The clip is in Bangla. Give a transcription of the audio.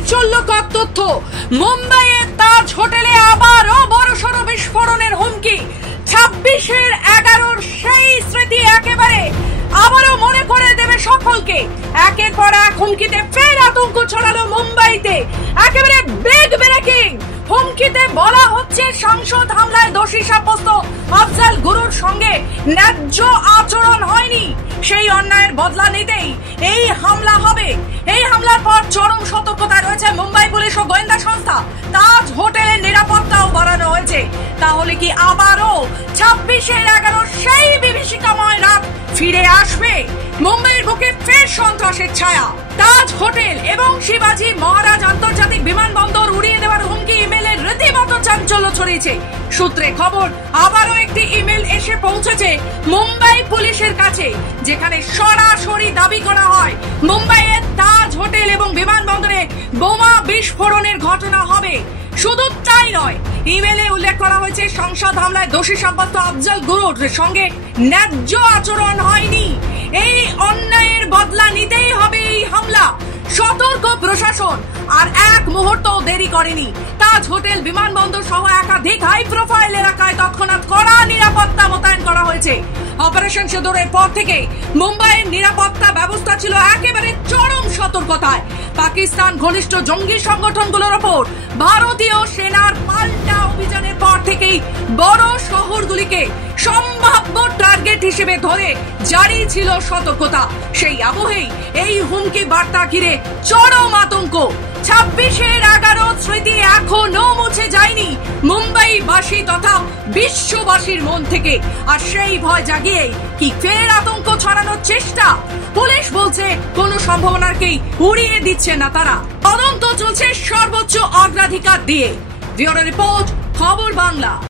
চাঞ্চল্যকর তথ্য, মুম্বাইয়ের তাজ হোটেলে আবারও বড়সড় বিস্ফোরণের হুমকি। 26/11 সেই স্মৃতি একেবারে আবারও মনে করে দেবে সকলকে। একের পর এক হুমকিতে ফের আতঙ্ক ছড়ালো মুম্বাইতে। একেবারে বিগ ব্রেকিং হুমকিতে বলা হচ্ছে, সংসদ হামলায় দোষী সাব্যস্ত আফজাল গুরুর সঙ্গে ন্যায্য আচরণ হয়নি, সেই অন্যায়ের বদলা নিতেই এই হামলা হবে। এই হামলার পর চরম সতর্কতায় রয়েছে মুম্বাই পুলিশ ও গোয়েন্দা সংস্থা। তাজ হোটেলের নিরাপত্তাও বাড়ানো হয়েছে। তাহলে কি আবারও 26/11 সেই বিভীষিকাময় রাত ফিরে আসবে? মুম্বাইয়ের বুকে ফের সন্ত্রাসের ছায়া। তাজ হোটেল এবং শিবাজি মহারাজ আন্তর্জাতিক বিমানবন্দর উড়িয়ে দেওয়ার হুমকি ইমেলের রীতিমতো চাঞ্চল্য ছড়িয়েছে। সূত্রে খবর, আবারও একটি ইমেল এসে পৌঁছেছে মুম্বাই পুলিশের কাছে, যেখানে সরাসরি দাবি করা হয় মুম্বাইয়ের তাজ হোটেল এবং বিমানবন্দরে বোমা বিস্ফোরণের ঘটনা হবে। শুধু তাই নয়, ইমেলে উল্লেখ করা হয়েছে সংসদ হামলায় দোষী সাব্যস্ত আফজাল গুরুর সঙ্গে ন্যায্য আচরণ হয়নি। এই অন্যায়ের বদলা নিতেই হবে এই হামলা। সতর্ক প্রশাসন আর এক মুহূর্ত দেরি করেনি। তাজ হোটেল, বিমানবন্দর সহ একাধিক হাই প্রোফাইল এলাকায় তৎক্ষণাৎ কড়া নিরাপত্তা মোতায়েন করা হয়েছে। অপারেশন সিঁদুরের পর থেকে মুম্বাইয়ের নিরাপত্তা ব্যবস্থা ছিল একেবারে চরম সতর্কতায়। পাকিস্তান ঘনিষ্ঠ জঙ্গি সংগঠনগুলোর ওপর ভারতীয় সেনার পাল্টা অভিযানের পর থেকেই বড় শহরগুলিকে সম্ভাব্য টার্গেট হিসেবে ধরে জারি ছিল সতর্কতা। সেই আবহেই এই হুমকি বার্তা ঘিরে চরম আতঙ্ক। 26/11 স্মৃতি এখনো মুছে যায়নি মুম্বাইবাসী তথা বিশ্ববাসীর মন থেকে। আর সেই ভয় জাগিয়ে কি ফের আতঙ্ক ছড়ানোর চেষ্টা? পুলিশ বলছে কোনো সম্ভাবনাকেই উড়িয়ে দিচ্ছে না তারা। তদন্ত চলছে সর্বোচ্চ অগ্রাধিকার দিয়ে। ব্যুরো রিপোর্ট, খবর বাংলা।